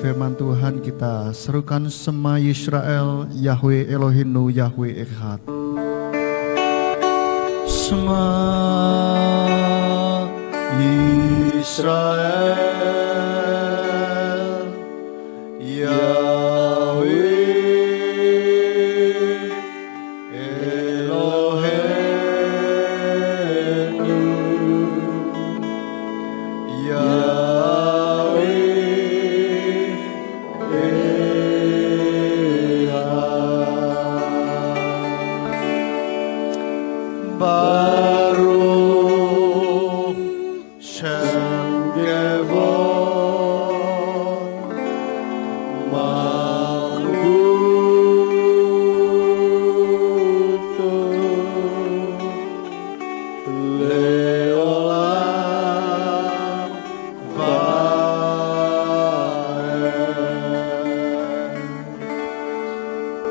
firman Tuhan, kita serukan Shema Yisrael, Yahweh Elohinu, Yahweh Echad. Shema Yisrael, Yahweh Elohenu, Yahweh Echad. Baruch Shem Kevod Malchuto Leolam Vaed.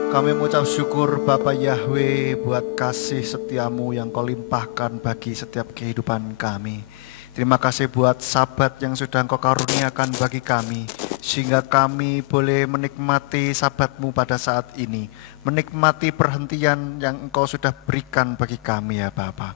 Kami mengucap syukur Bapa Yahweh buat kasih setiamu yang kau limpahkan bagi setiap kehidupan kami. Terima kasih buat sabat yang sudah engkau karuniakan bagi kami, sehingga kami boleh menikmati sabatmu pada saat ini, menikmati perhentian yang engkau sudah berikan bagi kami ya Bapa.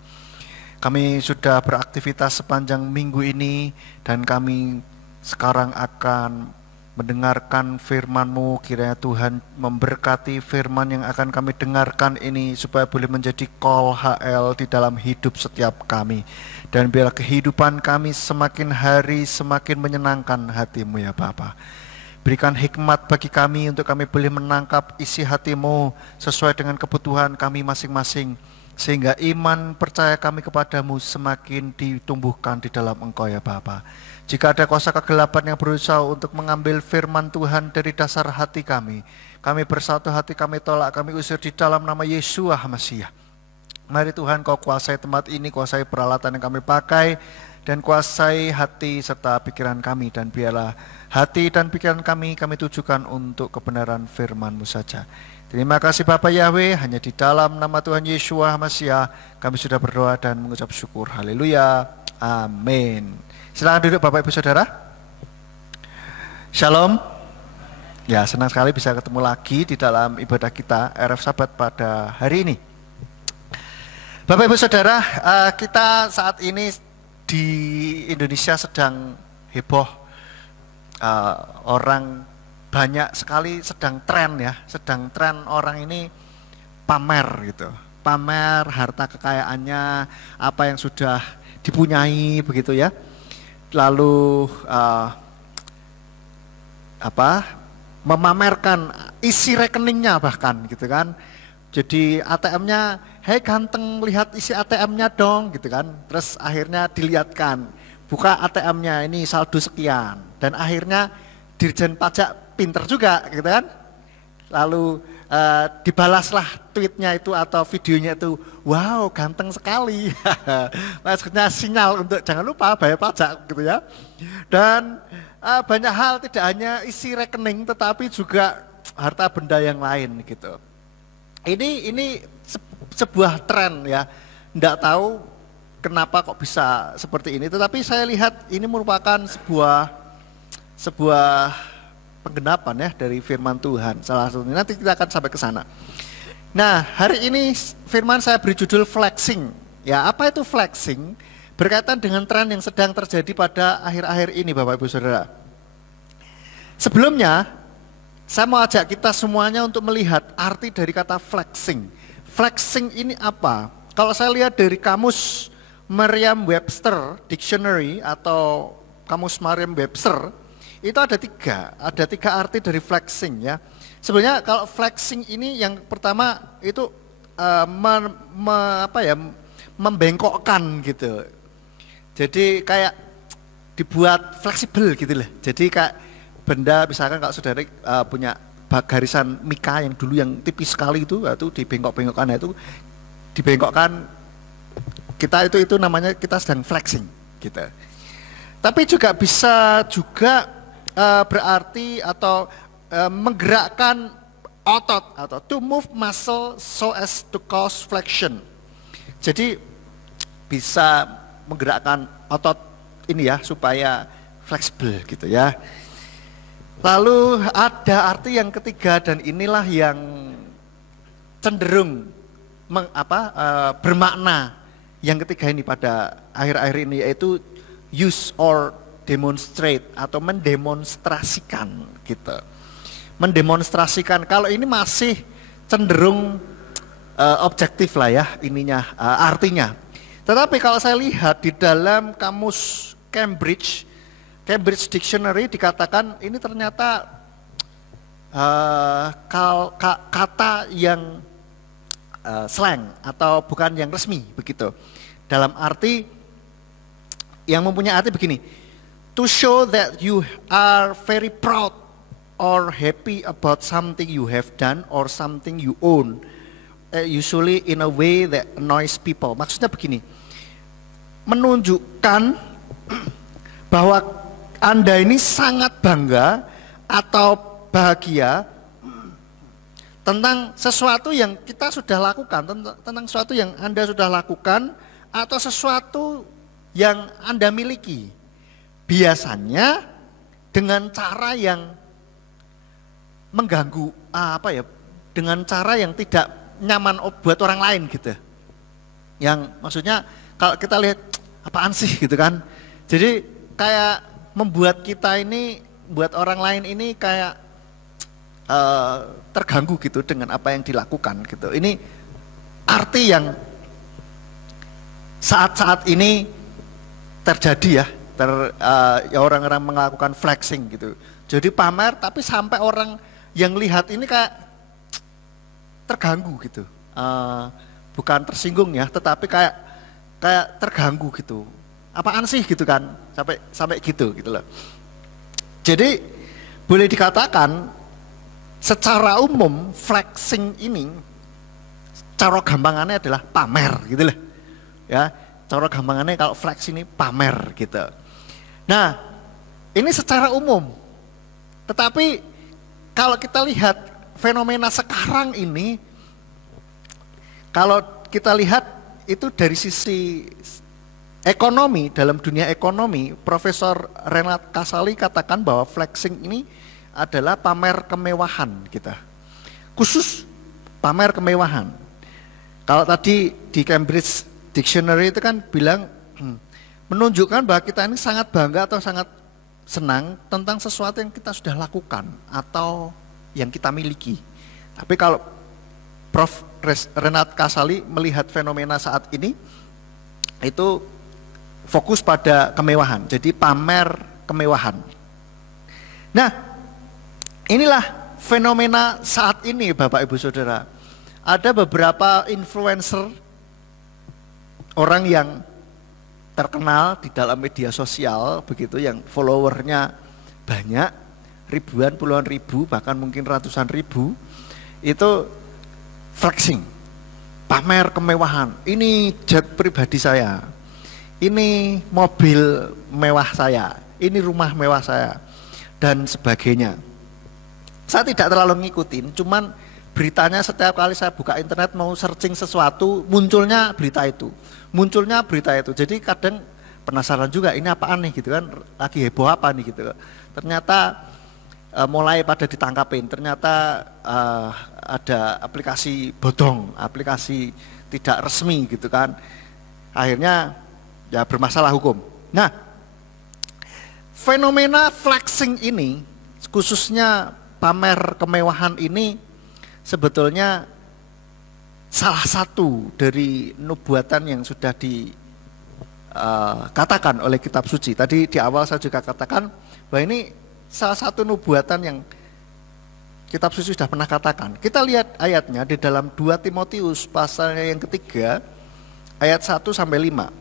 Kami sudah beraktivitas sepanjang minggu ini dan kami sekarang akan mendengarkan firman-Mu. Kiranya Tuhan memberkati firman yang akan kami dengarkan ini supaya boleh menjadi kol HL di dalam hidup setiap kami. Dan biar kehidupan kami semakin hari semakin menyenangkan hati-Mu ya Bapa. Berikan hikmat bagi kami untuk kami boleh menangkap isi hati-Mu sesuai dengan kebutuhan kami masing-masing, sehingga iman percaya kami kepadamu semakin ditumbuhkan di dalam Engkau ya Bapa. Jika ada kuasa kegelapan yang berusaha untuk mengambil firman Tuhan dari dasar hati kami bersatu hati, kami tolak, kami usir di dalam nama Yeshua HaMashiach. Mari Tuhan kau kuasai tempat ini, kuasai peralatan yang kami pakai, dan kuasai hati serta pikiran kami. Dan biarlah hati dan pikiran kami tujukan untuk kebenaran firman-Mu saja. Terima kasih Bapa Yahweh, hanya di dalam nama Tuhan Yeshua HaMashiach kami sudah berdoa dan mengucap syukur. Haleluya, amin. Silakan duduk Bapak Ibu Saudara. Shalom. Ya, senang sekali bisa ketemu lagi di dalam ibadah kita RF Sabat pada hari ini. Bapak Ibu Saudara, kita saat ini di Indonesia sedang heboh. Orang banyak sekali sedang tren orang ini pamer gitu. Pamer harta kekayaannya, apa yang sudah dipunyai begitu ya. Lalu memamerkan isi rekeningnya bahkan gitu kan. Jadi ATM-nya, hei ganteng lihat isi ATM-nya dong gitu kan. Terus akhirnya dilihatkan, buka ATM-nya ini saldo sekian. Dan akhirnya Dirjen Pajak pinter juga gitu kan. Lalu dibalaslah tweetnya itu atau videonya itu, wow ganteng sekali. Maksudnya sinyal untuk jangan lupa bayar pajak gitu ya. Dan banyak hal, tidak hanya isi rekening tetapi juga harta benda yang lain gitu. Ini sebuah tren ya. Nggak tahu kenapa kok bisa seperti ini, tetapi saya lihat ini merupakan sebuah penggenapan ya dari firman Tuhan. Salah satunya nanti kita akan sampai ke sana. Nah, hari ini firman saya beri judul flexing. Ya, apa itu flexing? Berkaitan dengan tren yang sedang terjadi pada akhir-akhir ini Bapak Ibu Saudara. Sebelumnya, saya mau ajak kita semuanya untuk melihat arti dari kata flexing. Flexing ini apa? Kalau saya lihat dari kamus Merriam-Webster Dictionary atau kamus Merriam-Webster, itu ada tiga arti dari flexing ya. Sebenarnya kalau flexing ini yang pertama itu membengkokkan gitu. Jadi kayak dibuat fleksibel gitu loh. Jadi kayak benda misalkan kalau saudara punya garisan mika yang dulu yang tipis sekali itu dibengkok-bengkokkan, itu dibengkokkan, kita itu namanya kita sedang flexing gitu. Tapi juga bisa berarti atau menggerakkan otot atau to move muscle so as to cause flexion. Jadi bisa menggerakkan otot ini ya supaya fleksibel gitu ya. Lalu ada arti yang ketiga dan inilah yang cenderung bermakna yang ketiga ini pada akhir-akhir ini, yaitu use or demonstrate atau mendemonstrasikan gitu. Mendemonstrasikan, kalau ini masih cenderung objektif lah ya ininya, artinya. Tetapi kalau saya lihat di dalam kamus Cambridge Dictionary dikatakan ini ternyata kata yang slang atau bukan yang resmi begitu. Dalam arti yang mempunyai arti begini, to show that you are very proud or happy about something you have done or something you own, usually in a way that annoys people. Maksudnya begini, menunjukkan bahwa Anda ini sangat bangga atau bahagia tentang sesuatu yang kita sudah lakukan, tentang sesuatu yang Anda sudah lakukan atau sesuatu yang Anda miliki. Biasanya dengan cara yang mengganggu, dengan cara yang tidak nyaman buat orang lain gitu. Yang maksudnya kalau kita lihat apaan sih gitu kan. Jadi kayak membuat kita ini, buat orang lain ini kayak terganggu gitu dengan apa yang dilakukan gitu. Ini arti yang saat-saat ini terjadi ya, orang-orang melakukan flexing gitu. Jadi pamer tapi sampai orang yang lihat ini kayak terganggu gitu. Bukan tersinggung ya, tetapi kayak terganggu gitu. Apaan sih gitu kan? Sampai gitu loh. Jadi boleh dikatakan secara umum flexing ini cara gampangannya adalah pamer gitu loh. Ya, cara gampangannya kalau flex ini pamer gitu. Nah, ini secara umum. Tetapi kalau kita lihat fenomena sekarang ini, kalau kita lihat itu dari sisi ekonomi, dalam dunia ekonomi, Profesor Renat Kasali katakan bahwa flexing ini adalah pamer kemewahan kita. Khusus pamer kemewahan. Kalau tadi di Cambridge Dictionary itu kan bilang menunjukkan bahwa kita ini sangat bangga atau sangat senang tentang sesuatu yang kita sudah lakukan atau yang kita miliki. Tapi kalau Prof. Renat Kasali melihat fenomena saat ini itu fokus pada kemewahan, jadi pamer kemewahan. Nah, inilah fenomena saat ini Bapak Ibu Saudara. Ada beberapa influencer, orang yang terkenal di dalam media sosial begitu, yang followernya banyak, ribuan, puluhan ribu, bahkan mungkin ratusan ribu, itu flexing, pamer kemewahan. Ini jet pribadi saya, ini mobil mewah saya, ini rumah mewah saya, dan sebagainya. Saya tidak terlalu ngikutin, cuman beritanya setiap kali saya buka internet mau searching sesuatu, munculnya berita itu. Jadi kadang penasaran juga, ini apaan nih gitu kan, lagi heboh apa nih gitu. Ternyata mulai pada ditangkapin, ternyata ada aplikasi bodong, aplikasi tidak resmi gitu kan. Akhirnya ya bermasalah hukum. Nah, fenomena flexing ini, khususnya pamer kemewahan ini, sebetulnya salah satu dari nubuatan yang sudah dikatakan oleh kitab suci. Tadi di awal saya juga katakan bahwa ini salah satu nubuatan yang kitab suci sudah pernah katakan. Kita lihat ayatnya di dalam 2 Timotius pasalnya yang ketiga ayat 1 sampai 5.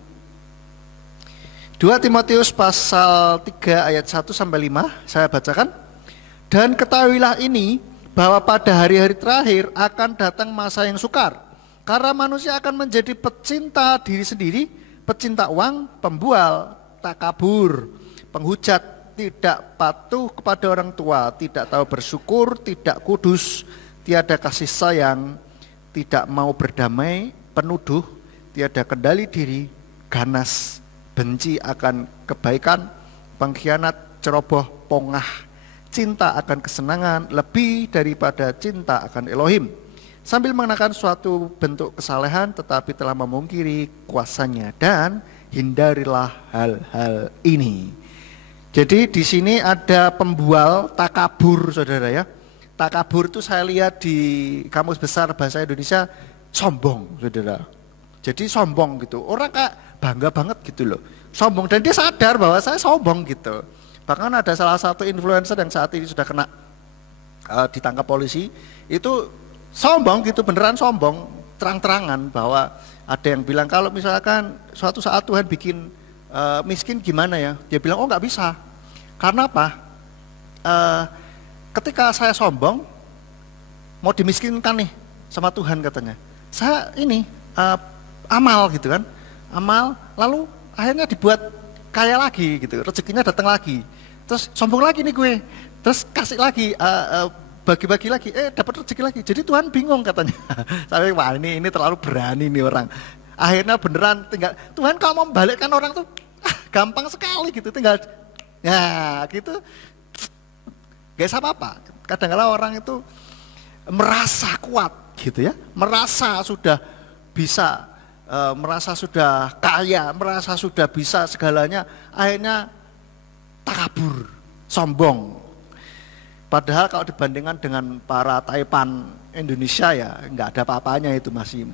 2 Timotius pasal 3 ayat 1 sampai 5 saya bacakan. Dan ketahuilah ini, bahwa pada hari-hari terakhir akan datang masa yang sukar. Karena manusia akan menjadi pecinta diri sendiri, pecinta uang, pembual, takabur, penghujat, tidak patuh kepada orang tua, tidak tahu bersyukur, tidak kudus, tiada kasih sayang, tidak mau berdamai, penuduh, tiada kendali diri, ganas, benci akan kebaikan, pengkhianat, ceroboh, pongah, cinta akan kesenangan lebih daripada cinta akan Elohim. Sambil mengenakan suatu bentuk kesalehan tetapi telah memungkiri kuasanya, dan hindarilah hal-hal ini. Jadi di sini ada pembual takabur, saudara ya. Takabur itu saya lihat di Kamus Besar Bahasa Indonesia sombong, saudara. Jadi sombong gitu, orang kayak bangga banget gitu loh, sombong, dan dia sadar bahwa saya sombong gitu. Bahkan ada salah satu influencer yang saat ini sudah kena ditangkap polisi, itu sombong gitu, beneran sombong, terang-terangan, bahwa ada yang bilang kalau misalkan suatu saat Tuhan bikin miskin gimana ya, dia bilang oh nggak bisa, karena apa? Ketika saya sombong, mau dimiskinkan nih sama Tuhan katanya, saya ini amal gitu kan, amal, lalu akhirnya dibuat kaya lagi gitu, rezekinya datang lagi, terus sombong lagi nih gue, terus kasih lagi, bagi-bagi lagi, dapat rezeki lagi. Jadi Tuhan bingung katanya. Sampai wah ini terlalu berani nih orang. Akhirnya beneran tinggal Tuhan kalau mau membalikkan orang tuh gampang sekali gitu, tinggal ya gitu. Gak usah apa-apa. Kadang-kadang orang itu merasa kuat gitu ya, merasa sudah bisa, merasa sudah kaya, merasa sudah bisa segalanya, akhirnya takabur, sombong. Padahal kalau dibandingkan dengan para Taipan Indonesia ya nggak ada apa-apanya, itu masih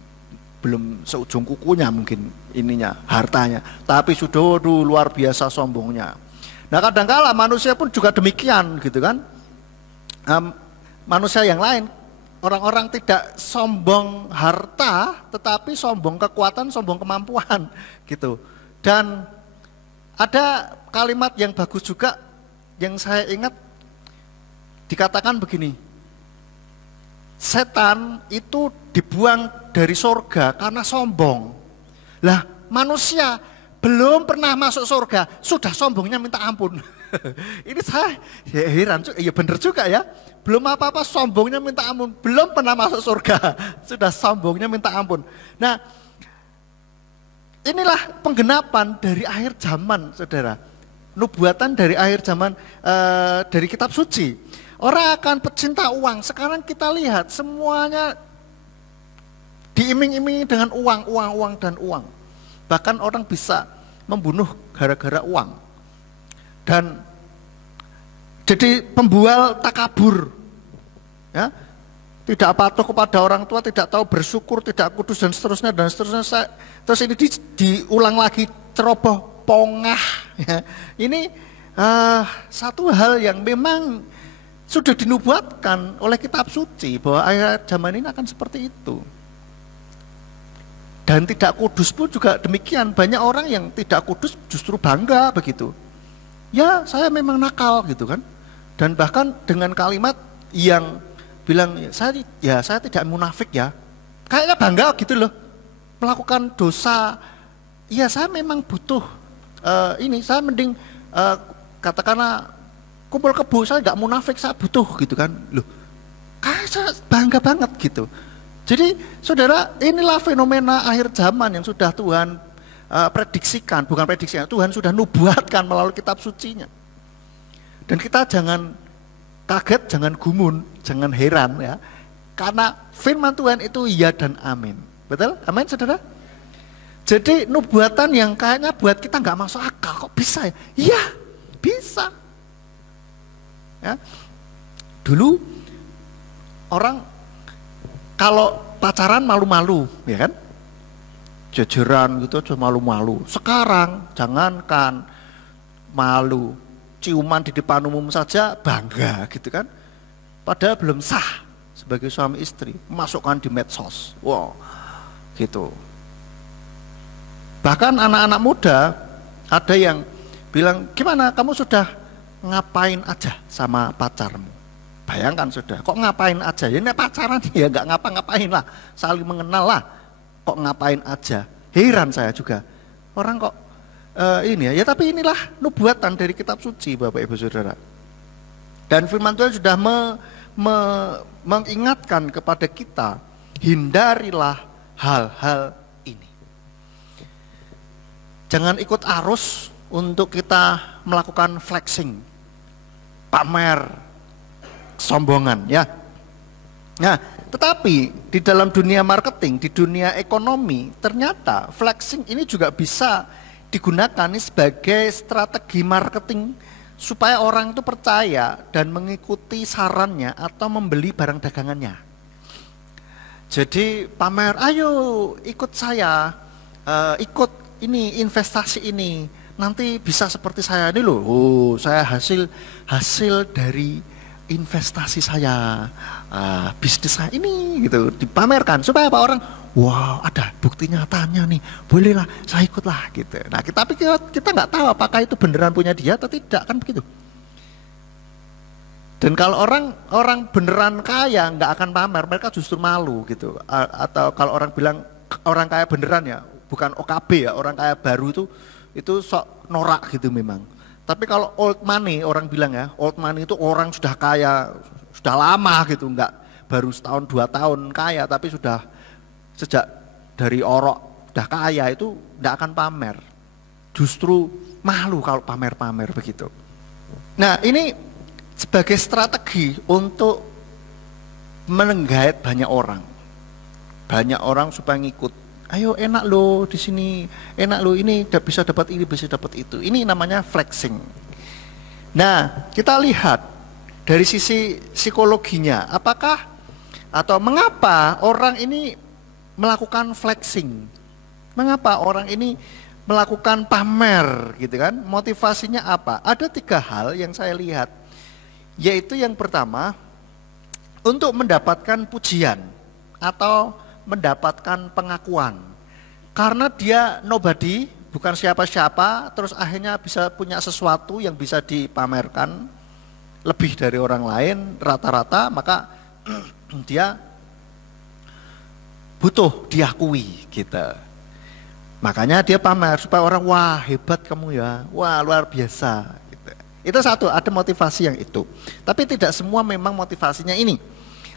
belum seujung kukunya mungkin ininya, hartanya, tapi sudah luar biasa sombongnya. Nah kadang-kala manusia pun juga demikian gitu kan, manusia yang lain, orang-orang tidak sombong harta tetapi sombong kekuatan, sombong kemampuan gitu. Dan ada kalimat yang bagus juga yang saya ingat, dikatakan begini, setan itu dibuang dari surga karena sombong. Lah manusia belum pernah masuk surga sudah sombongnya minta ampun. Ini saya ya heran, ya bener juga ya, belum apa-apa sombongnya minta ampun, belum pernah masuk surga sudah sombongnya minta ampun. Nah inilah penggenapan dari akhir zaman, saudara, nubuatan dari akhir zaman, dari kitab suci. Orang akan pecinta uang. Sekarang kita lihat semuanya diiming-imingi dengan uang, dan uang. Bahkan orang bisa membunuh gara-gara uang. Dan jadi pembual takabur, ya, tidak patuh kepada orang tua, tidak tahu bersyukur, tidak kudus, dan seterusnya dan seterusnya. Terus ini diulang lagi, ceroboh, pongah. Ya. Ini satu hal yang memang sudah dinubuatkan oleh kitab suci bahwa akhir zaman ini akan seperti itu. Dan tidak kudus pun juga demikian. Banyak orang yang tidak kudus justru bangga begitu. Ya saya memang nakal gitu kan. Dan bahkan dengan kalimat yang bilang saya tidak munafik ya. Kayaknya bangga gitu loh. Melakukan dosa. Ya saya memang butuh ini, saya mending katakanlah kumpul kebo, saya nggak munafik, saya butuh gitu kan. Loh, kayak saya bangga banget gitu. Jadi saudara, inilah fenomena akhir zaman yang sudah Tuhan prediksikan, bukan prediksikan, Tuhan sudah nubuatkan melalui kitab sucinya. Dan kita jangan kaget, jangan gumun, jangan heran ya, karena firman Tuhan itu iya dan amin. Betul? Amin saudara? Jadi nubuatan yang kayaknya buat kita nggak masuk akal, kok bisa ya? Iya, bisa. Ya. Dulu orang kalau pacaran malu-malu, ya kan? Jejeran gitu aja malu-malu. Sekarang jangankan malu, ciuman di depan umum saja bangga gitu kan? Padahal belum sah sebagai suami istri, masukkan di medsos. Wow, gitu. Bahkan anak-anak muda ada yang bilang, gimana kamu sudah ngapain aja sama pacarmu? Bayangkan sudah, kok ngapain aja? Ya ini pacaran ya nggak ngapa-ngapain lah, saling mengenal lah, kok ngapain aja? Heran saya juga, orang kok ini ya, tapi inilah nubuatan dari kitab suci Bapak Ibu Saudara. Dan firman Tuhan sudah mengingatkan kepada kita, hindarilah hal-hal ini. Jangan ikut arus untuk kita melakukan flexing, pamer kesombongan ya. Nah, tetapi di dalam dunia marketing, di dunia ekonomi, ternyata flexing ini juga bisa digunakan sebagai strategi marketing supaya orang itu percaya dan mengikuti sarannya atau membeli barang dagangannya. Jadi pamer, ayo ikut saya, ikut ini investasi ini, nanti bisa seperti saya ini loh. Oh, saya hasil dari investasi saya, bisnis saya ini gitu dipamerkan supaya apa orang, wow ada bukti nyatanya nih, bolehlah saya ikutlah gitu. Nah kita nggak tahu apakah itu beneran punya dia atau tidak kan begitu. Dan kalau orang beneran kaya nggak akan pamer, mereka justru malu gitu. Atau kalau orang bilang orang kaya beneran ya, bukan OKB ya, orang kaya baru itu sok norak gitu memang. Tapi kalau old money, orang bilang ya, old money itu orang sudah kaya, sudah lama gitu, enggak baru setahun 2 tahun kaya, tapi sudah sejak dari orok sudah kaya itu enggak akan pamer. Justru malu kalau pamer-pamer begitu. Nah ini sebagai strategi untuk menenggait banyak orang. Banyak orang supaya ngikut. Ayo enak loh di sini, enak loh ini bisa dapat ini, bisa dapat itu. Ini namanya flexing. Nah, kita lihat dari sisi psikologinya, apakah atau mengapa orang ini melakukan flexing? Mengapa orang ini melakukan pamer gitu kan? Motivasinya apa? Ada 3 hal yang saya lihat. Yaitu yang pertama, untuk mendapatkan pujian atau mendapatkan pengakuan. Karena dia nobody, bukan siapa-siapa, terus akhirnya bisa punya sesuatu yang bisa dipamerkan lebih dari orang lain rata-rata, maka dia butuh diakui gitu. Makanya dia pamer supaya orang, wah hebat kamu ya, wah luar biasa gitu. Itu satu, ada motivasi yang itu. Tapi tidak semua memang motivasinya ini.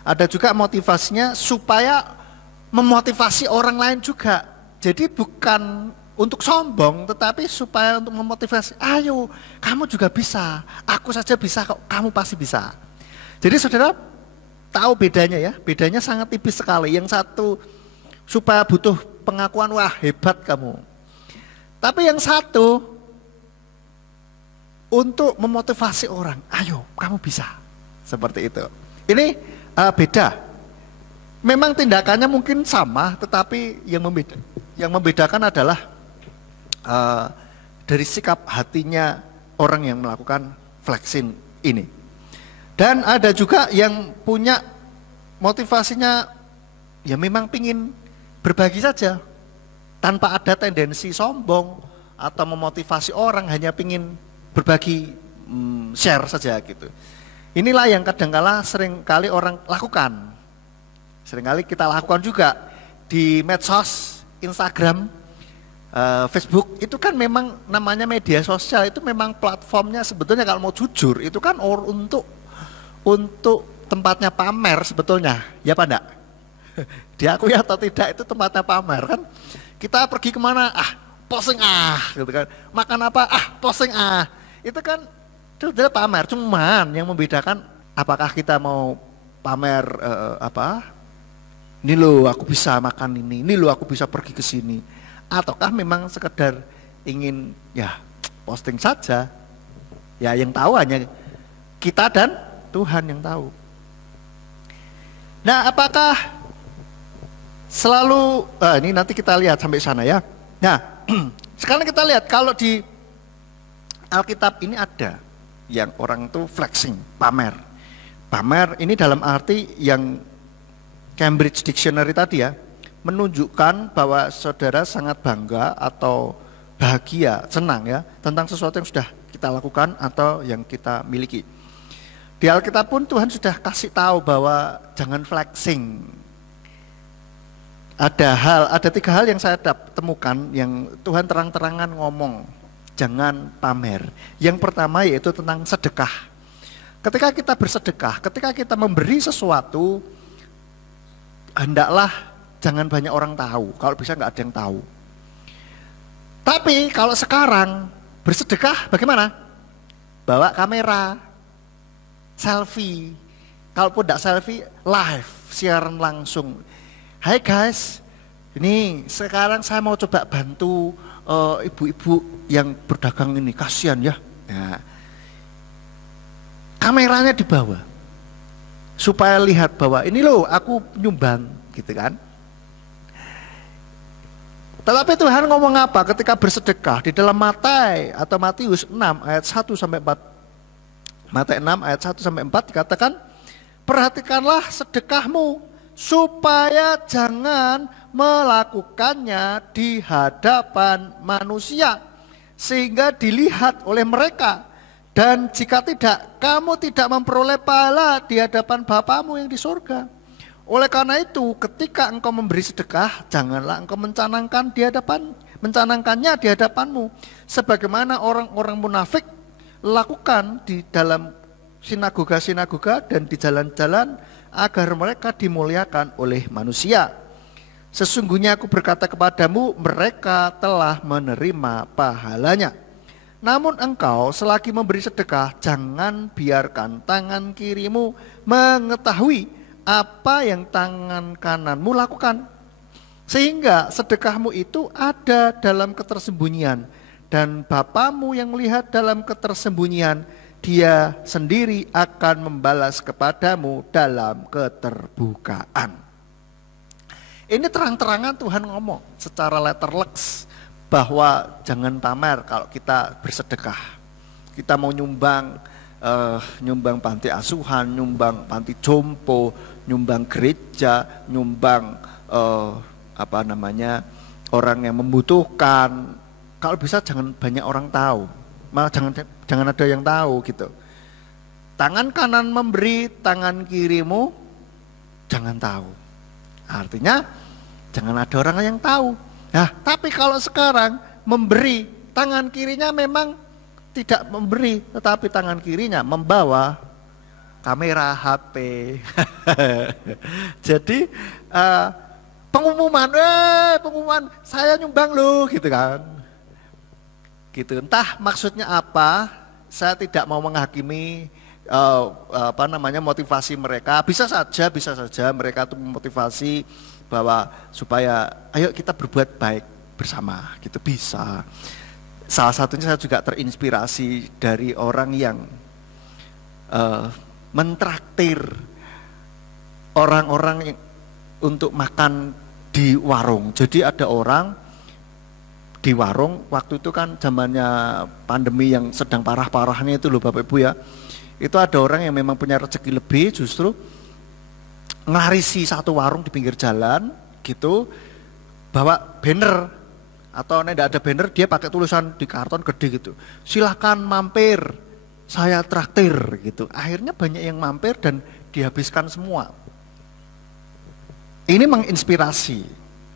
Ada juga motivasinya supaya memotivasi orang lain juga. Jadi bukan untuk sombong, tetapi supaya untuk memotivasi, ayo kamu juga bisa, aku saja bisa kok, kamu pasti bisa. Jadi saudara tahu bedanya ya, bedanya sangat tipis sekali. Yang satu supaya butuh pengakuan, wah hebat kamu. Tapi yang satu untuk memotivasi orang, ayo kamu bisa. Seperti itu. Ini beda. Memang tindakannya mungkin sama, tetapi yang membedakan adalah dari sikap hatinya orang yang melakukan flexing ini. Dan ada juga yang punya motivasinya ya memang pingin berbagi saja, tanpa ada tendensi sombong atau memotivasi orang, hanya pingin berbagi, share saja gitu. Inilah yang kadangkala seringkali orang lakukan. Seringkali kita lakukan juga di medsos, Instagram, Facebook, itu kan memang namanya media sosial, itu memang platformnya sebetulnya kalau mau jujur, itu kan untuk tempatnya pamer sebetulnya, ya Pak enggak? Diakui atau tidak itu tempatnya pamer kan? Kita pergi kemana? Posting gitu kan. Makan apa? Posting Itu kan itu adalah pamer, cuman yang membedakan apakah kita mau pamer ini loh aku bisa makan ini loh aku bisa pergi ke sini, ataukah memang sekedar ingin ya posting saja. Ya yang tahu hanya kita dan Tuhan yang tahu. Nah apakah selalu ini nanti kita lihat sampai sana ya. Nah sekarang kita lihat kalau di Alkitab ini ada yang orang itu flexing, pamer. Pamer ini dalam arti yang Cambridge Dictionary tadi ya, menunjukkan bahwa saudara sangat bangga atau bahagia, senang ya, tentang sesuatu yang sudah kita lakukan atau yang kita miliki. Di Alkitab pun Tuhan sudah kasih tahu bahwa jangan flexing. Ada 3 hal yang saya temukan yang Tuhan terang-terangan ngomong, jangan pamer. Yang pertama yaitu tentang sedekah. Ketika kita bersedekah, ketika kita memberi sesuatu, hendaklah jangan banyak orang tahu. Kalau bisa nggak ada yang tahu. Tapi kalau sekarang bersedekah bagaimana? Bawa kamera, selfie, kalaupun tidak selfie, live, siaran langsung. Hai guys, ini sekarang saya mau coba bantu ibu-ibu yang berdagang ini, kasihan ya. Nah, kameranya dibawa supaya lihat bahwa ini loh aku nyumbang gitu kan. Tetapi Tuhan ngomong apa ketika bersedekah di dalam Matius 6 ayat 1 sampai 4. Matius 6 ayat 1 sampai 4 dikatakan, perhatikanlah sedekahmu supaya jangan melakukannya di hadapan manusia sehingga dilihat oleh mereka, dan jika tidak, kamu tidak memperoleh pahala di hadapan Bapamu yang di surga. Oleh karena itu, ketika engkau memberi sedekah, janganlah engkau mencanangkannya di hadapanmu, sebagaimana orang-orang munafik lakukan di dalam sinagoga-sinagoga dan di jalan-jalan agar mereka dimuliakan oleh manusia. Sesungguhnya aku berkata kepadamu, mereka telah menerima pahalanya. Namun engkau selagi memberi sedekah, jangan biarkan tangan kirimu mengetahui apa yang tangan kananmu lakukan, sehingga sedekahmu itu ada dalam ketersembunyian, dan Bapamu yang melihat dalam ketersembunyian, Dia sendiri akan membalas kepadamu dalam keterbukaan. Ini terang-terangan Tuhan ngomong secara letterleks bahwa jangan pamer kalau kita bersedekah. Kita mau nyumbang panti asuhan, nyumbang panti jompo, nyumbang gereja, nyumbang orang yang membutuhkan. Kalau bisa jangan banyak orang tahu, malah jangan ada yang tahu gitu. Tangan kanan memberi, tangan kirimu jangan tahu. Artinya jangan ada orang yang tahu. Nah, tapi kalau sekarang memberi, tangan kirinya memang tidak memberi, tetapi tangan kirinya membawa kamera HP. Jadi pengumuman saya nyumbang loh gitu kan. Gitu. Entah maksudnya apa, saya tidak mau menghakimi motivasi mereka. Bisa saja mereka itu memotivasi bahwa supaya ayo kita berbuat baik bersama gitu, bisa. Salah satunya saya juga terinspirasi dari orang yang mentraktir orang-orang untuk makan di warung. Jadi ada orang di warung, waktu itu kan zamannya pandemi yang sedang parah-parahnya itu loh Bapak Ibu ya. Itu ada orang yang memang punya rezeki lebih, justru ngarisi satu warung di pinggir jalan gitu, bawa banner, atau tidak ada banner dia pakai tulisan di karton gede gitu, silahkan mampir, saya traktir gitu. Akhirnya banyak yang mampir dan dihabiskan semua. Ini menginspirasi.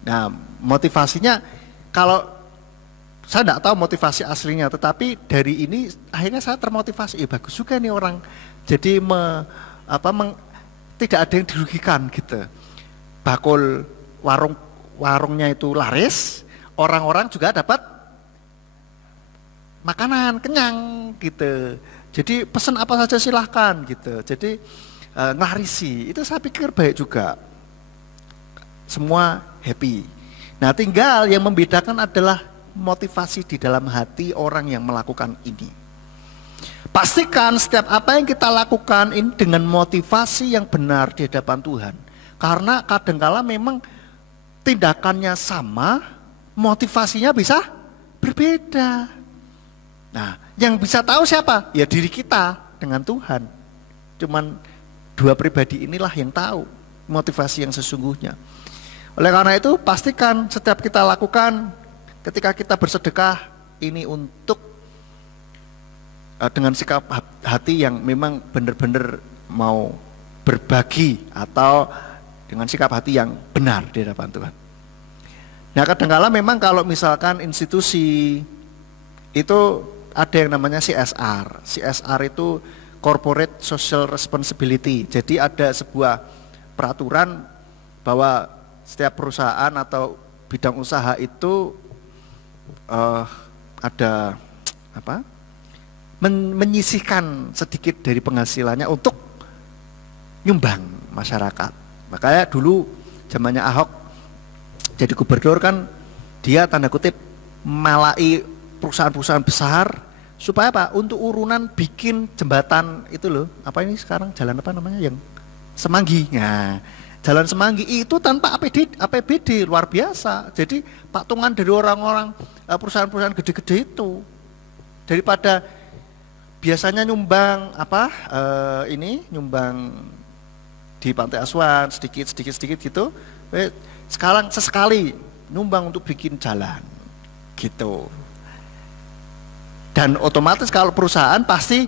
Nah, motivasinya kalau saya tidak tahu motivasi aslinya, tetapi dari ini akhirnya saya termotivasi. Bagus juga nih orang. Jadi tidak ada yang dirugikan gitu. Bakul warungnya itu laris, orang-orang juga dapat makanan kenyang gitu. Jadi pesan apa saja silahkan gitu. Jadi ngelarisi itu saya pikir baik juga. Semua happy. Nah, tinggal yang membedakan adalah motivasi di dalam hati orang yang melakukan ini. Pastikan setiap apa yang kita lakukan ini dengan motivasi yang benar di hadapan Tuhan. Karena kadangkala memang tindakannya sama, motivasinya bisa berbeda. Nah, yang bisa tahu siapa? Ya diri kita dengan Tuhan. Cuman dua pribadi inilah yang tahu motivasi yang sesungguhnya. Oleh karena itu, pastikan setiap kita lakukan ketika kita bersedekah ini untuk dengan sikap hati yang memang benar-benar mau berbagi, atau dengan sikap hati yang benar di hadapan Tuhan. Nah, kadang-kala memang kalau misalkan institusi itu ada yang namanya CSR. CSR itu Corporate Social Responsibility. Jadi ada sebuah peraturan bahwa setiap perusahaan atau bidang usaha itu ada menyisihkan sedikit dari penghasilannya untuk nyumbang masyarakat. Makanya dulu zamannya Ahok jadi gubernur kan dia tanda kutip malai perusahaan-perusahaan besar supaya apa? Untuk urunan bikin jembatan itu loh. Apa ini sekarang jalan apa namanya yang Semanggi. Nah, jalan Semanggi itu tanpa APBD luar biasa. Jadi patungan dari orang-orang perusahaan-perusahaan gede-gede itu daripada biasanya nyumbang nyumbang di Pantai Asuhan sedikit gitu. Sekarang sesekali nyumbang untuk bikin jalan gitu. Dan otomatis kalau perusahaan pasti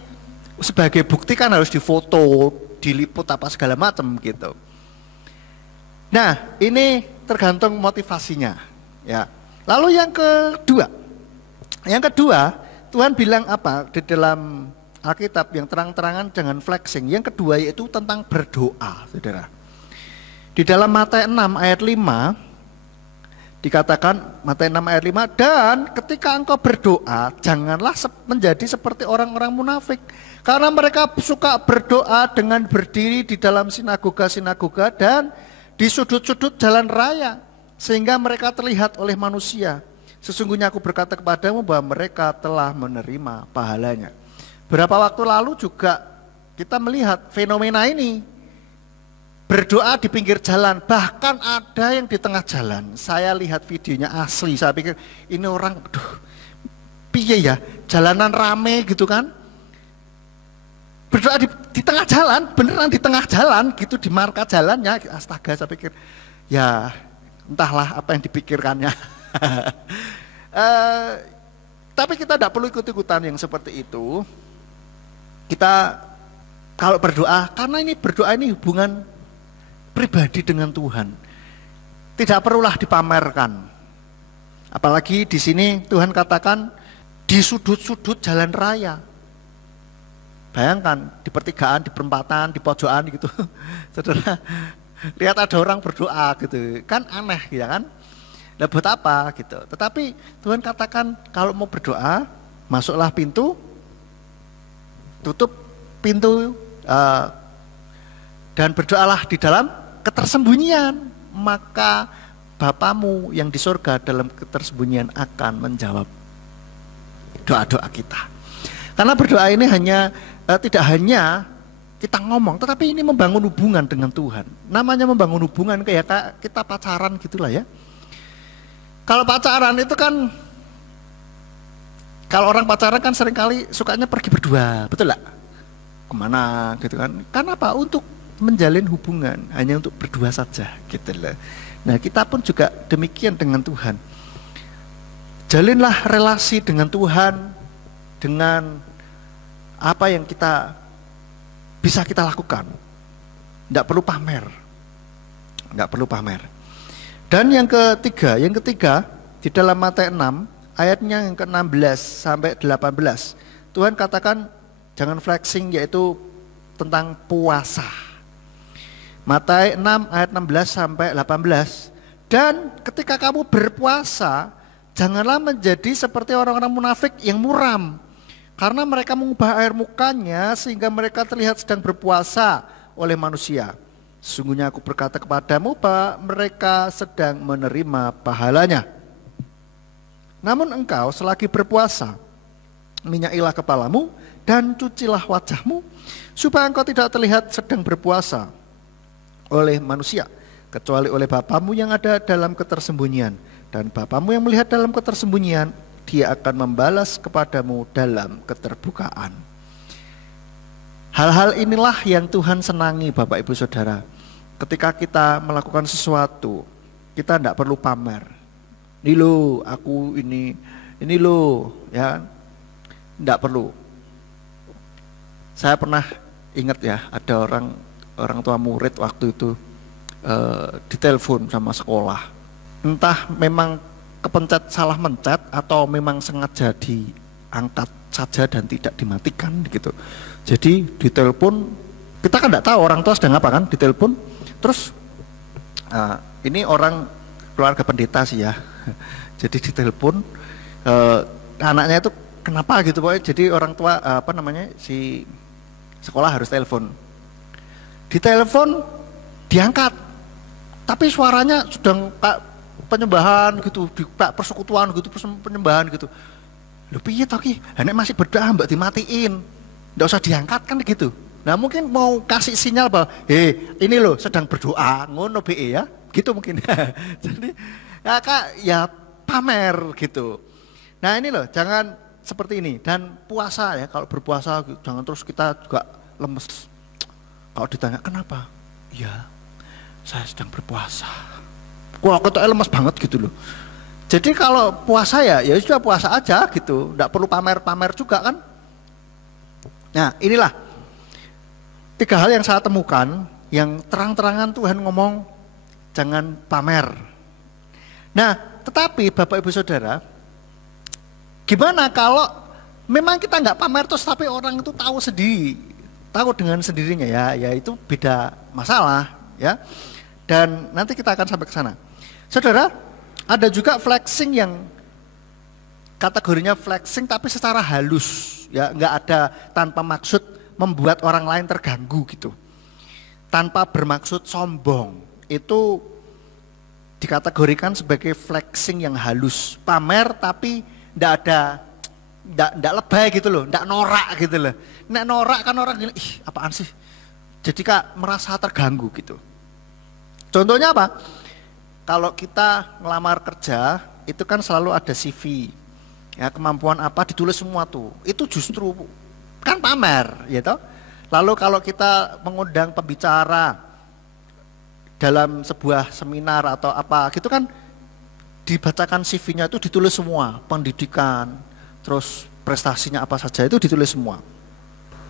sebagai bukti kan harus difoto, diliput apa segala macam gitu. Nah, ini tergantung motivasinya, ya. Lalu yang kedua, Tuhan bilang apa di dalam Alkitab yang terang-terangan jangan flexing. Yang kedua yaitu tentang berdoa, saudara. Di dalam Matius 6 ayat 5 dikatakan, Matius 6 ayat 5, dan ketika engkau berdoa janganlah menjadi seperti orang-orang munafik, karena mereka suka berdoa dengan berdiri di dalam sinagoga-sinagoga dan di sudut-sudut jalan raya sehingga mereka terlihat oleh manusia. Sesungguhnya aku berkata kepadamu bahwa mereka telah menerima pahalanya. Berapa waktu lalu juga kita melihat fenomena ini. Berdoa di pinggir jalan, bahkan ada yang di tengah jalan. Saya lihat videonya asli, saya pikir ini orang, piye ya, jalanan rame gitu kan. Berdoa di tengah jalan, beneran di tengah jalan gitu, di marka jalannya. Astaga, saya pikir ya entahlah apa yang dipikirkannya. Tapi kita tidak perlu ikut-ikutan yang seperti itu. Kita kalau berdoa, karena ini berdoa ini hubungan pribadi dengan Tuhan, tidak perlulah dipamerkan. Apalagi di sini Tuhan katakan di sudut-sudut jalan raya. Bayangkan di pertigaan, di perempatan, di pojokan gitu. Saudara, lihat ada orang berdoa gitu, kan aneh ya kan? Nah, buat apa gitu? Tetapi Tuhan katakan kalau mau berdoa, masuklah pintu, tutup pintu, dan berdoalah di dalam ketersembunyian, maka Bapamu yang di surga dalam ketersembunyian akan menjawab doa-doa kita. Karena berdoa ini tidak hanya kita ngomong, tetapi ini membangun hubungan dengan Tuhan. Namanya membangun hubungan kayak kita pacaran gitulah ya. Kalau pacaran itu kan, kalau orang pacaran kan seringkali sukanya pergi berdua, betul gak? Kemana gitu kan? Karena apa? Untuk menjalin hubungan hanya untuk berdua saja gitu loh. Nah, kita pun juga demikian dengan Tuhan. Jalinlah relasi dengan Tuhan dengan apa yang bisa kita lakukan. Tidak perlu pamer. Tidak perlu pamer. Dan yang ketiga di dalam Matius 6 ayatnya yang ke-16 sampai 18, Tuhan katakan jangan flexing, yaitu tentang puasa. Matius 6 ayat 16 sampai 18. Dan ketika kamu berpuasa, janganlah menjadi seperti orang-orang munafik yang muram, karena mereka mengubah air mukanya sehingga mereka terlihat sedang berpuasa oleh manusia. Sesungguhnya aku berkata kepadamu bahwa mereka sedang menerima pahalanya. Namun engkau selagi berpuasa, minyakilah kepalamu dan cucilah wajahmu, supaya engkau tidak terlihat sedang berpuasa oleh manusia, kecuali oleh Bapamu yang ada dalam ketersembunyian. Dan Bapamu yang melihat dalam ketersembunyian, Dia akan membalas kepadamu dalam keterbukaan. Hal-hal inilah yang Tuhan senangi, Bapak Ibu Saudara. Ketika kita melakukan sesuatu, kita tidak perlu pamer. Ini loh, aku ini loh, ya, tidak perlu. Saya pernah ingat ya, ada orang tua murid waktu itu ditelepon sama sekolah. Entah memang kepencet salah mencet atau memang sengaja diangkat saja dan tidak dimatikan gitu. Jadi ditelepon, kita kan tidak tahu orang tua sedang apa kan, ditelepon. Terus ini orang keluarga pendeta sih ya. Jadi ditelepon, anaknya itu kenapa gitu pokoknya. Jadi orang tua si sekolah harus telepon. Ditelepon, diangkat, tapi suaranya sedang penyembahan gitu, di persekutuan gitu, penyembahan gitu. Lho piye toh ki? Nek masih berdoa mbak dimatiin, nggak usah diangkat kan gitu. Nah mungkin mau kasih sinyal bahwa, ini loh sedang berdoa, ngono be ya, gitu mungkin. Jadi ya kak, ya pamer gitu. Nah ini loh, jangan seperti ini. Dan puasa ya, kalau berpuasa jangan terus kita juga lemes. Kalau ditanya kenapa? Ya, saya sedang berpuasa. Wah, kok lemes banget gitu loh. Jadi kalau puasa ya sudah puasa aja gitu, nggak perlu pamer-pamer juga kan. Nah inilah 3 hal yang saya temukan, yang terang-terangan Tuhan ngomong jangan pamer. Nah tetapi Bapak Ibu Saudara, gimana kalau memang kita nggak pamer terus tapi orang itu tahu sendiri, tahu dengan sendirinya ya itu beda masalah ya. Dan nanti kita akan sampai ke sana. Saudara, ada juga flexing yang kategorinya flexing tapi secara halus ya, nggak ada tanpa maksud membuat orang lain terganggu gitu, tanpa bermaksud sombong. Itu dikategorikan sebagai flexing yang halus, pamer tapi ndak lebay gitu loh, ndak norak gitu loh. Nek norak kan orang gini, ih apaan sih, jadi kak merasa terganggu gitu. Contohnya apa? Kalau kita ngelamar kerja itu kan selalu ada CV ya, kemampuan apa ditulis semua tuh, itu justru kan pamer ya toh. Lalu kalau kita mengundang pembicara dalam sebuah seminar atau apa gitu kan, dibacakan CV-nya itu ditulis semua, pendidikan, terus prestasinya apa saja itu ditulis semua.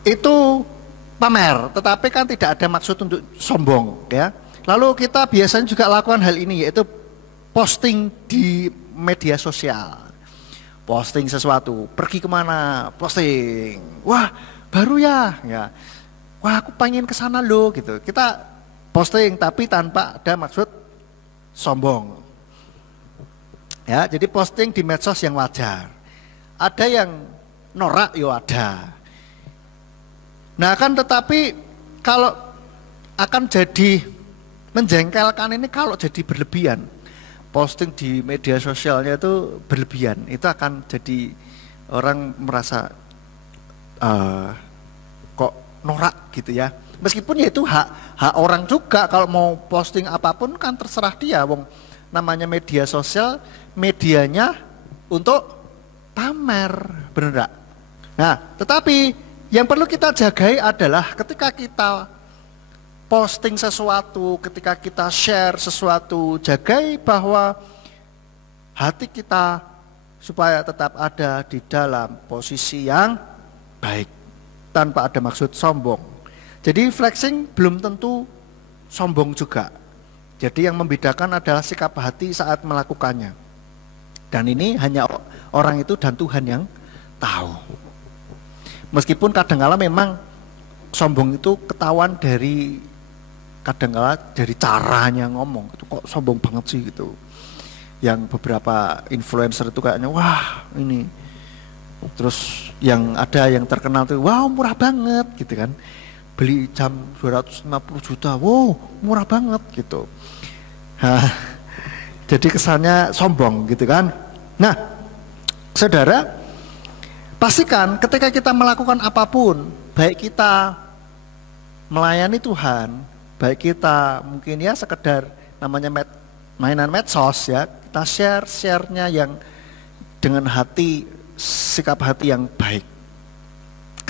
Itu pamer, tetapi kan tidak ada maksud untuk sombong ya. Lalu kita biasanya juga lakukan hal ini, yaitu posting di media sosial. Posting sesuatu, pergi kemana, posting. Wah baru ya. Wah aku pengen kesana loh gitu. Kita posting tapi tanpa ada maksud sombong. Ya, jadi posting di medsos yang wajar. Ada yang norak yo ada. Nah kan tetapi kalau akan jadi menjengkelkan ini kalau jadi berlebihan. Posting di media sosialnya itu berlebihan, itu akan jadi orang merasa kok norak gitu ya. Meskipun ya itu hak orang juga, kalau mau posting apapun kan terserah dia. Wong namanya media sosial, medianya untuk pamer, bener enggak? Nah, tetapi yang perlu kita jagai adalah ketika kita posting sesuatu, ketika kita share sesuatu, jagai bahwa hati kita supaya tetap ada di dalam posisi yang baik, tanpa ada maksud sombong. Jadi flexing belum tentu sombong juga. Jadi yang membedakan adalah sikap hati saat melakukannya. Dan ini hanya orang itu dan Tuhan yang tahu. Meskipun kadang-kala memang sombong itu ketahuan dari caranya ngomong, itu kok sombong banget sih gitu. Yang beberapa influencer itu kayaknya wah ini, terus yang ada yang terkenal tuh wow murah banget gitu kan, beli jam 250 juta, wow murah banget gitu. Nah, jadi kesannya sombong gitu kan. Nah saudara, pastikan ketika kita melakukan apapun, baik kita melayani Tuhan, baik kita mungkin ya sekedar namanya mainan medsos ya, kita share-nya yang dengan hati, sikap hati yang baik.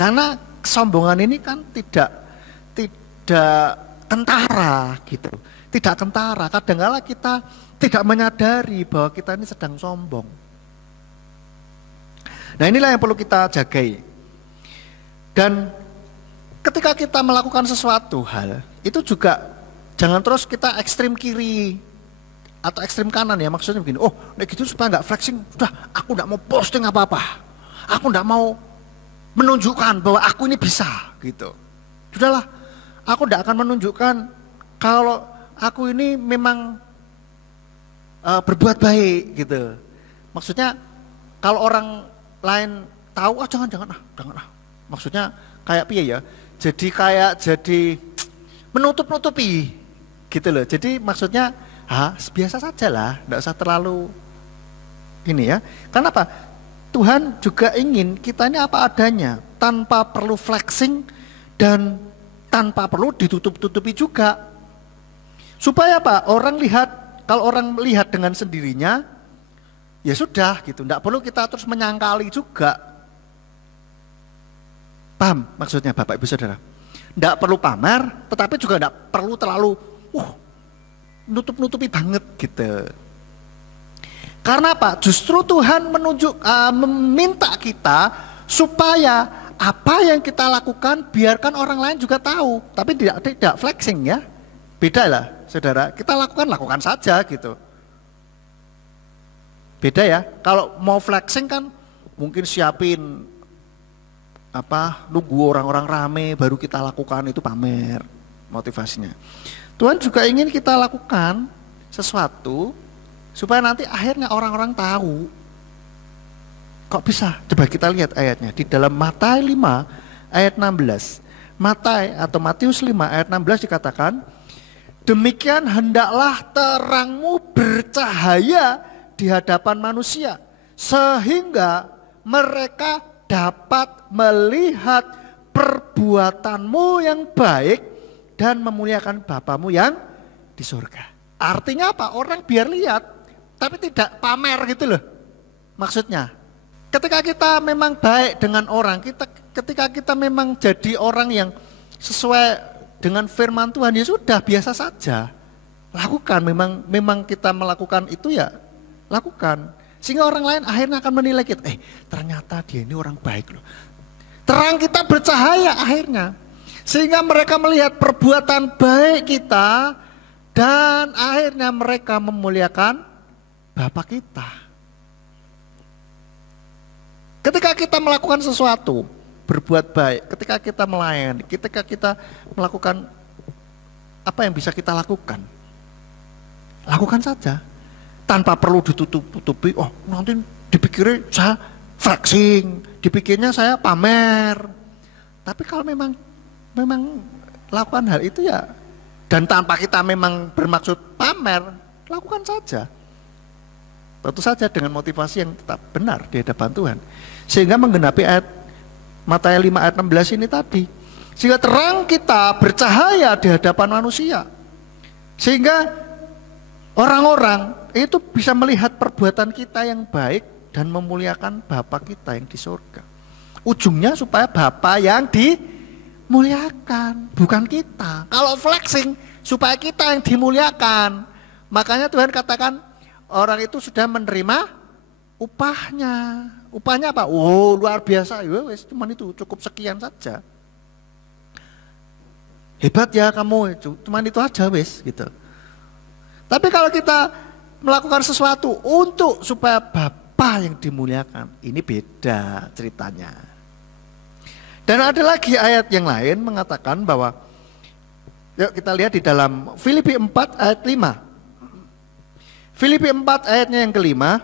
Karena kesombongan ini kan tidak kentara gitu, tidak kentara. Kadang-kala kita tidak menyadari bahwa kita ini sedang sombong. Nah inilah yang perlu kita jagai. Dan ketika kita melakukan sesuatu hal, itu juga jangan terus kita ekstrim kiri atau ekstrim kanan ya, maksudnya begini, oh gitu supaya nggak flexing, sudah aku nggak mau posting apa-apa, aku nggak mau menunjukkan bahwa aku ini bisa gitu. Sudahlah, aku nggak akan menunjukkan kalau aku ini memang berbuat baik gitu. Maksudnya kalau orang lain tahu, jangan ah. Maksudnya kayak piye ya? Jadi menutup-nutupi gitu loh. Jadi maksudnya biasa saja lah, tidak usah terlalu ini ya. Kenapa? Tuhan juga ingin kita ini apa adanya, tanpa perlu flexing dan tanpa perlu ditutup-tutupi juga. Supaya apa? Orang lihat, kalau orang melihat dengan sendirinya, ya sudah gitu, tidak perlu kita terus menyangkali juga. Paham maksudnya Bapak Ibu Saudara? Tidak perlu pamer, tetapi juga tidak perlu terlalu nutup-nutupi banget gitu. Karena apa? Justru Tuhan meminta kita supaya apa yang kita lakukan biarkan orang lain juga tahu, tapi tidak flexing ya. Beda lah, saudara. Kita lakukan saja gitu. Beda ya. Kalau mau flexing kan mungkin siapin nunggu orang-orang rame baru kita lakukan, itu pamer motivasinya. Tuhan juga ingin kita lakukan sesuatu supaya nanti akhirnya orang-orang tahu. Kok bisa? Coba kita lihat ayatnya di dalam Matius 5 ayat 16. Matius 5 ayat 16 dikatakan, demikian hendaklah terangmu bercahaya di hadapan manusia, sehingga mereka dapat melihat perbuatanmu yang baik dan memuliakan Bapamu yang di surga. Artinya apa? Orang biar lihat, tapi tidak pamer gitu loh. Maksudnya, ketika kita memang baik dengan orang, ketika kita memang jadi orang yang sesuai dengan firman Tuhan, ya sudah biasa saja. Lakukan, memang kita melakukan itu ya lakukan. Sehingga orang lain akhirnya akan menilai kita, ternyata dia ini orang baik loh. Terang kita bercahaya akhirnya. Sehingga mereka melihat perbuatan baik kita dan akhirnya mereka memuliakan Bapa kita. Ketika kita melakukan sesuatu, berbuat baik, ketika kita melayani, ketika kita melakukan apa yang bisa kita lakukan, lakukan saja. Tanpa perlu ditutup-tutupi, nanti dipikirnya saya flexing, dipikirnya saya pamer. Tapi kalau memang lakukan hal itu ya, dan tanpa kita memang bermaksud pamer, lakukan saja. Tentu saja dengan motivasi yang tetap benar di hadapan Tuhan. Sehingga menggenapi ayat Matius 5 ayat 16 ini tadi. Sehingga terang kita bercahaya di hadapan manusia. Sehingga orang-orang itu bisa melihat perbuatan kita yang baik dan memuliakan Bapa kita yang di surga. Ujungnya supaya Bapa yang dimuliakan, bukan kita. Kalau flexing supaya kita yang dimuliakan. Makanya Tuhan katakan orang itu sudah menerima upahnya. Upahnya apa? Luar biasa. Wes, cuman itu cukup sekian saja. Hebat ya kamu, cuman itu aja wes gitu. Tapi kalau kita melakukan sesuatu untuk supaya Bapa yang dimuliakan, ini beda ceritanya. Dan ada lagi ayat yang lain mengatakan bahwa, yuk kita lihat di dalam Filipi 4 ayat 5. Filipi 4 ayatnya yang kelima.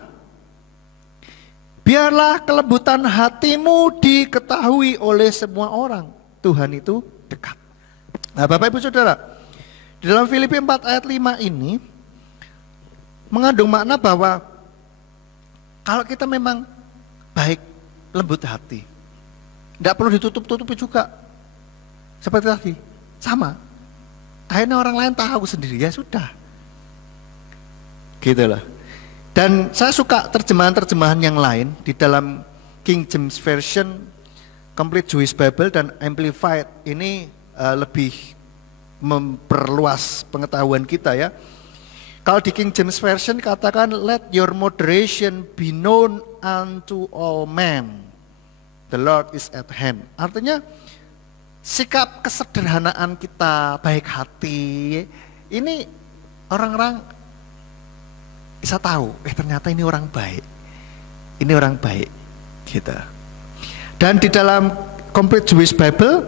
Biarlah kelembutan hatimu diketahui oleh semua orang. Tuhan itu dekat. Nah Bapak Ibu Saudara, di dalam Filipi 4 ayat 5 ini mengandung makna bahwa kalau kita memang baik, lembut hati, tidak perlu ditutup-tutupi juga. Seperti tadi, sama. Akhirnya orang lain tahu sendiri, ya sudah. Gitu loh. Dan saya suka terjemahan-terjemahan yang lain di dalam King James Version, Complete Jewish Bible dan Amplified ini lebih memperluas pengetahuan kita ya. Kalau di King James Version katakan let your moderation be known unto all men. The Lord is at hand. Artinya sikap kesederhanaan kita, baik hati, ini orang-orang bisa tahu, ternyata ini orang baik. Ini orang baik gitu. Dan di dalam Complete Jewish Bible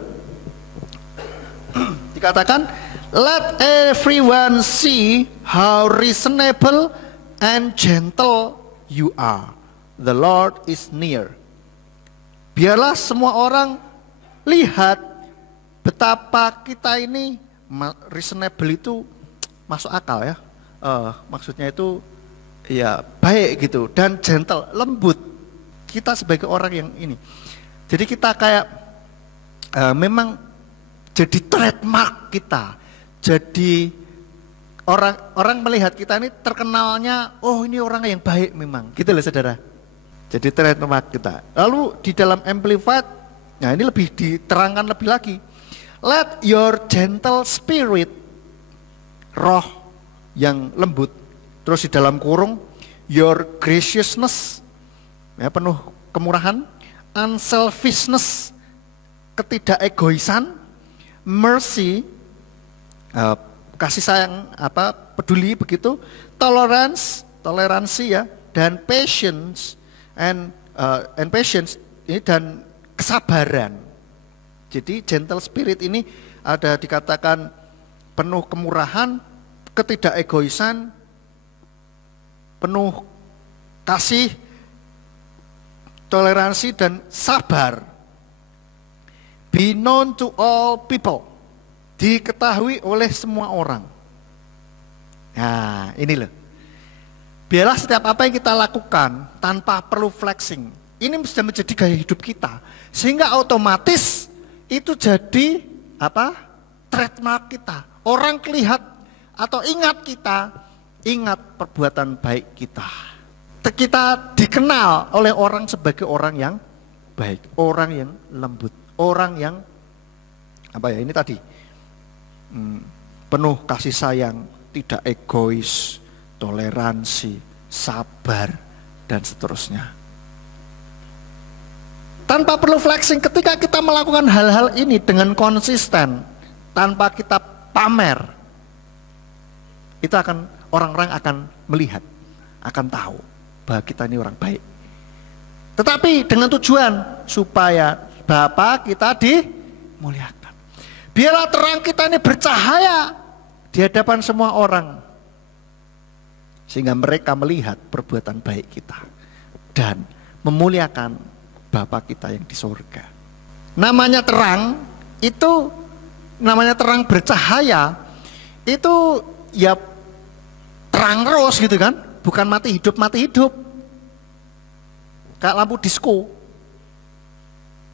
dikatakan let everyone see how reasonable and gentle you are. The Lord is near. Biarlah semua orang lihat betapa kita ini Reasonable itu masuk akal ya. Maksudnya itu ya baik gitu, dan gentle, lembut. Kita sebagai orang yang ini, jadi kita kayak memang jadi trademark kita. Jadi orang melihat kita ini terkenalnya, oh ini orang yang baik memang, gitu loh saudara. Jadi trademark kita. Lalu di dalam Amplified, nah ini lebih diterangkan lebih lagi. Let your gentle spirit, roh yang lembut, terus di dalam kurung, your graciousness, ya, penuh kemurahan, unselfishness, ketidakegoisan, mercy, kasih sayang, peduli begitu, toleransi ya, dan patience and patience ini, dan kesabaran. Jadi gentle spirit ini ada dikatakan penuh kemurahan, ketidakegoisan, penuh kasih, toleransi, dan sabar. Be known to all people, diketahui oleh semua orang. Nah ini loh, biarlah setiap apa yang kita lakukan tanpa perlu flexing, ini sudah menjadi gaya hidup kita, sehingga otomatis itu jadi trademark kita. Orang lihat atau ingat kita, ingat perbuatan baik kita. Kita dikenal oleh orang sebagai orang yang baik, orang yang lembut, orang yang ini tadi penuh kasih sayang, tidak egois, toleransi, sabar, dan seterusnya. Tanpa perlu flexing, ketika kita melakukan hal-hal ini dengan konsisten, tanpa kita pamer, itu orang-orang akan melihat, akan tahu bahwa kita ini orang baik. Tetapi dengan tujuan supaya Bapa kita dimuliakan. Biarlah terang kita ini bercahaya di hadapan semua orang, sehingga mereka melihat perbuatan baik kita dan memuliakan Bapa kita yang di surga. Namanya terang itu, namanya terang bercahaya itu ya terang terus gitu kan, bukan mati hidup. Kayak lampu disco,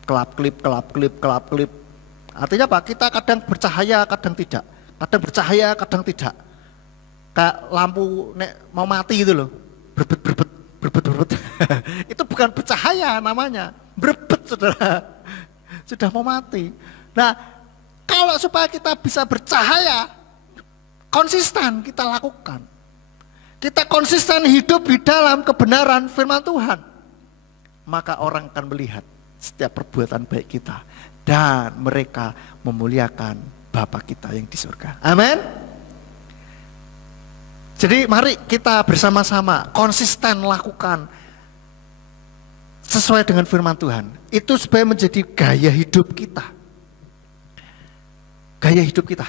kelap-kelip. Artinya apa? Kita kadang bercahaya, kadang tidak. Kadang bercahaya, kadang tidak. Kayak lampu mau mati gitu loh, berbet. Itu bukan bercahaya namanya, berbet saudara. Sudah mau mati. Nah, kalau supaya kita bisa bercahaya, konsisten kita lakukan. Kita konsisten hidup di dalam kebenaran firman Tuhan, maka orang akan melihat setiap perbuatan baik kita, dan mereka memuliakan Bapa kita yang di surga. Amin. Jadi mari kita bersama-sama konsisten lakukan sesuai dengan firman Tuhan. Itu supaya menjadi gaya hidup kita. Gaya hidup kita.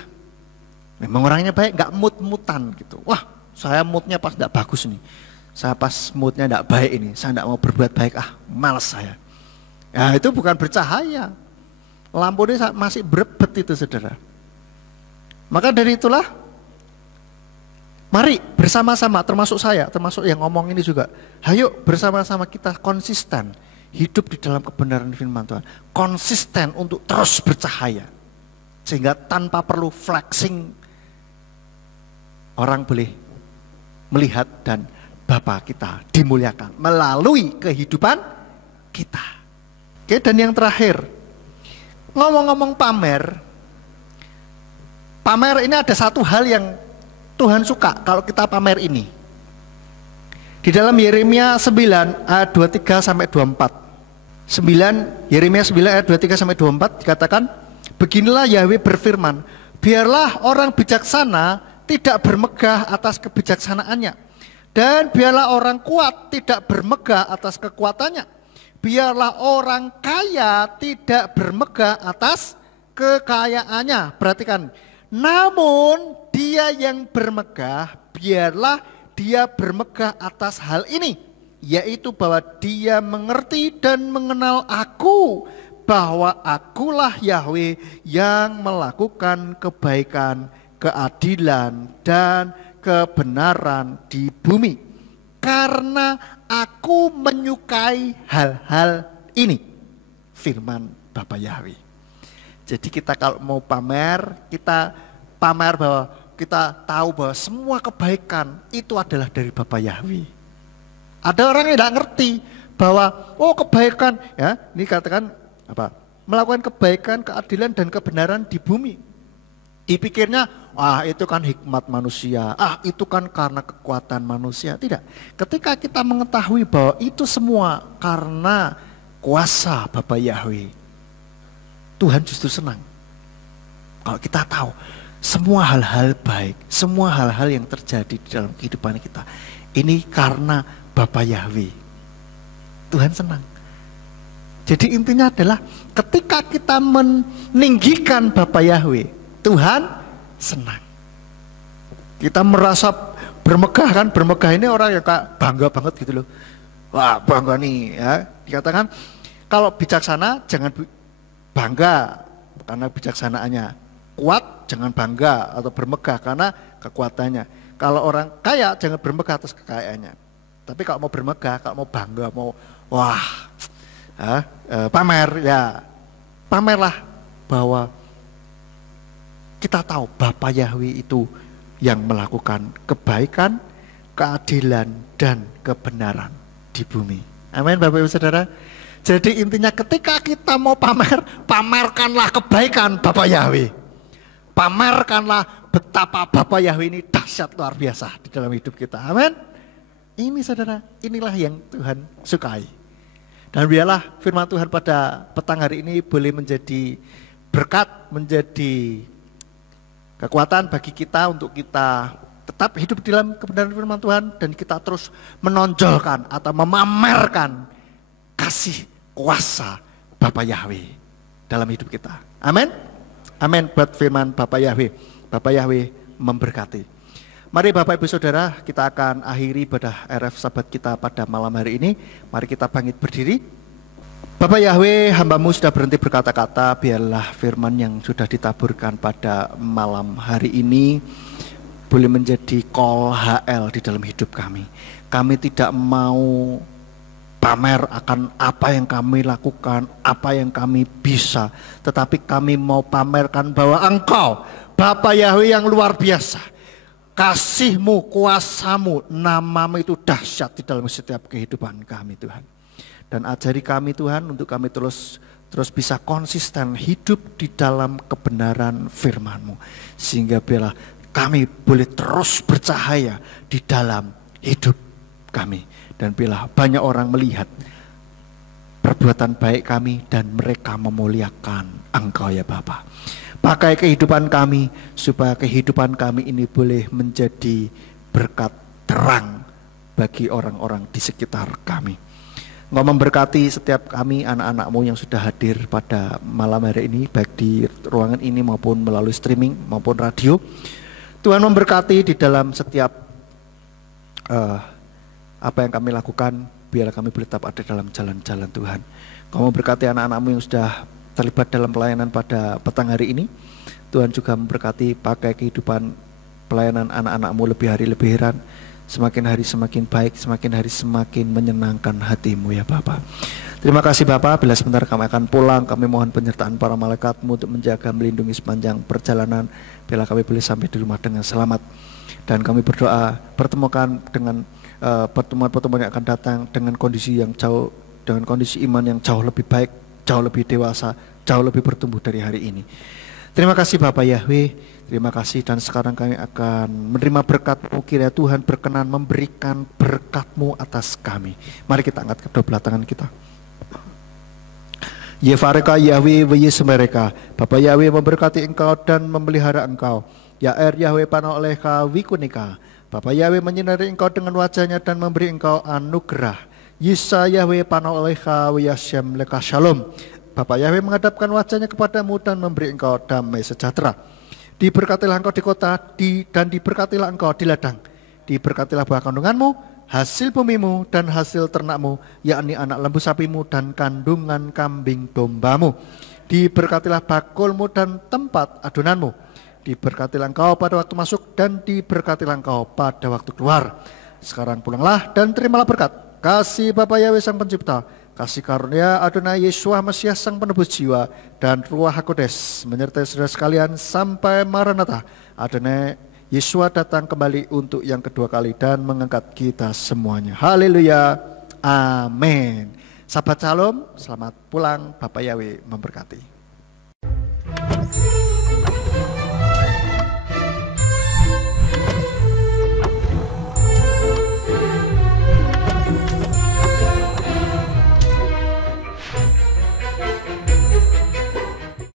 Memang orangnya baik, gak mut-mutan gitu. Wah, saya moodnya pas gak bagus nih. Saya pas moodnya gak baik ini, saya gak mau berbuat baik, malas saya. Ya itu bukan bercahaya. Lampu ini masih berebet itu saudara. Maka dari itulah, mari bersama-sama, termasuk saya, termasuk yang ngomong ini juga. Ayo bersama-sama kita konsisten hidup di dalam kebenaran firman Tuhan. Konsisten untuk terus bercahaya. Sehingga tanpa perlu flexing, orang boleh melihat dan Bapa kita dimuliakan melalui kehidupan kita. Oke, dan yang terakhir, ngomong-ngomong pamer ini ada satu hal yang Tuhan suka kalau kita pamer ini. Di dalam Yeremia 9 ayat 23 sampai 24. Yeremia 9 ayat 23 sampai 24 dikatakan, beginilah Yahweh berfirman, biarlah orang bijaksana tidak bermegah atas kebijaksanaannya, dan biarlah orang kuat tidak bermegah atas kekuatannya. Biarlah orang kaya tidak bermegah atas kekayaannya. Perhatikan, namun dia yang bermegah, biarlah dia bermegah atas hal ini, yaitu bahwa dia mengerti dan mengenal aku, bahwa akulah Yahweh yang melakukan kebaikan, keadilan, dan kebenaran di bumi. Karena aku menyukai hal-hal ini, firman Bapa Yahweh. Jadi kita kalau mau pamer, kita pamer bahwa kita tahu bahwa semua kebaikan itu adalah dari Bapa Yahweh. Ada orang yang tidak ngerti bahwa kebaikan, ya ini katakan apa? Melakukan kebaikan, keadilan dan kebenaran di bumi. Dipikirnya, itu kan hikmat manusia, itu kan karena kekuatan manusia. Tidak. Ketika kita mengetahui bahwa itu semua karena kuasa Bapa Yahweh, Tuhan justru senang. Kalau kita tahu semua hal-hal baik, semua hal-hal yang terjadi di dalam kehidupan kita, ini karena Bapa Yahweh. Tuhan senang. Jadi intinya adalah ketika kita meninggikan Bapa Yahweh, Tuhan senang. Kita merasa bermegah kan, bermegah ini orang yang bangga banget gitu loh. Wah bangga nih ya. Dikatakan kalau bijaksana jangan bangga karena bijaksanaannya. Kuat jangan bangga atau bermegah karena kekuatannya. Kalau orang kaya jangan bermegah atas kekayaannya. Tapi kalau mau bermegah, kalau mau bangga, mau pamer, ya pamerlah bahwa kita tahu Bapa Yahweh itu yang melakukan kebaikan, keadilan, dan kebenaran di bumi. Amin Bapak Ibu Saudara. Jadi intinya ketika kita mau pamer, pamerkanlah kebaikan Bapa Yahweh. Pamerkanlah betapa Bapa Yahweh ini dahsyat luar biasa di dalam hidup kita. Amin. Ini saudara, inilah yang Tuhan sukai. Dan biarlah firman Tuhan pada petang hari ini boleh menjadi berkat, menjadi kekuatan bagi kita untuk kita tetap hidup di dalam kebenaran firman Tuhan. Dan kita terus menonjolkan atau memamerkan kasih kuasa Bapa Yahweh dalam hidup kita. Amin. Amin buat firman Bapa Yahweh. Bapa Yahweh memberkati. Mari Bapak Ibu Saudara, kita akan akhiri ibadah RF Sabat kita pada malam hari ini. Mari kita bangkit berdiri. Bapa Yahweh, hamba-Mu sudah berhenti berkata-kata, biarlah firman yang sudah ditaburkan pada malam hari ini boleh menjadi call HL di dalam hidup kami. Kami tidak mau pamer akan apa yang kami lakukan, apa yang kami bisa, tetapi kami mau pamerkan bahwa Engkau, Bapa Yahweh yang luar biasa, kasih-Mu, kuasa-Mu, nama-Mu itu dahsyat di dalam setiap kehidupan kami Tuhan. Dan ajari kami Tuhan untuk kami terus bisa konsisten hidup di dalam kebenaran firman-Mu, sehingga biarlah kami boleh terus bercahaya di dalam hidup kami. Dan bila banyak orang melihat perbuatan baik kami dan mereka memuliakan Engkau ya Bapa. Pakai kehidupan kami supaya kehidupan kami ini boleh menjadi berkat terang bagi orang-orang di sekitar kami. Engkau memberkati setiap kami anak-anak-Mu yang sudah hadir pada malam hari ini, baik di ruangan ini maupun melalui streaming maupun radio. Tuhan memberkati di dalam setiap apa yang kami lakukan, biarlah kami boleh tetap ada dalam jalan-jalan Tuhan. Kau memberkati anak-anak-Mu yang sudah terlibat dalam pelayanan pada petang hari ini. Tuhan juga memberkati pakai kehidupan pelayanan anak-anak-Mu lebih hari lebih heran. Semakin hari semakin baik, semakin hari semakin menyenangkan hati-Mu ya Bapa. Terima kasih Bapa, bila sebentar kami akan pulang, kami mohon penyertaan para malaikat-Mu untuk menjaga, melindungi sepanjang perjalanan. Bila kami boleh sampai di rumah dengan selamat. Dan kami berdoa, pertemukan dengan pertemuan-pertemuan yang akan datang dengan kondisi yang jauh, dengan kondisi iman yang jauh lebih baik, jauh lebih dewasa, jauh lebih bertumbuh dari hari ini. Terima kasih Bapa Yahweh, terima kasih, dan sekarang kami akan menerima berkat-Mu. Kiranya Tuhan berkenan memberikan berkat-Mu atas kami. Mari kita angkat kedua belah tangan kita. Yevareka Yahweh Yesemereka, Bapa Yahweh memberkati engkau dan memelihara engkau. Ya Yahweh panah olehka wikunika, Bapa Yahweh menyinari engkau dengan wajahnya dan memberi engkau anugerah. Yisa Yahweh panah olehka wiyashem leka shalom, Bapa Yahweh menghadapkan wajahnya kepadamu dan memberi engkau damai sejahtera. Diberkatilah engkau di kota, dan diberkatilah engkau di ladang. Diberkatilah buah kandunganmu hasil bumimu dan hasil ternakmu, yakni anak lembu sapimu dan kandungan kambing dombamu. Diberkatilah bakulmu dan tempat adonanmu. Diberkatilah engkau pada waktu masuk dan diberkatilah engkau pada waktu keluar. Sekarang pulanglah dan terimalah berkat kasih Bapa Yahweh Sang Pencipta, kasih karunia Adonai Yesus Mesias Sang Penebus jiwa, dan Ruach HaKodes menyertai saudara sekalian sampai Maranatha. Adonai Yesus datang kembali untuk yang kedua kali dan mengangkat kita semuanya. Haleluya. Amin. Sahabat Shalom, selamat pulang. Bapak Yahweh memberkati.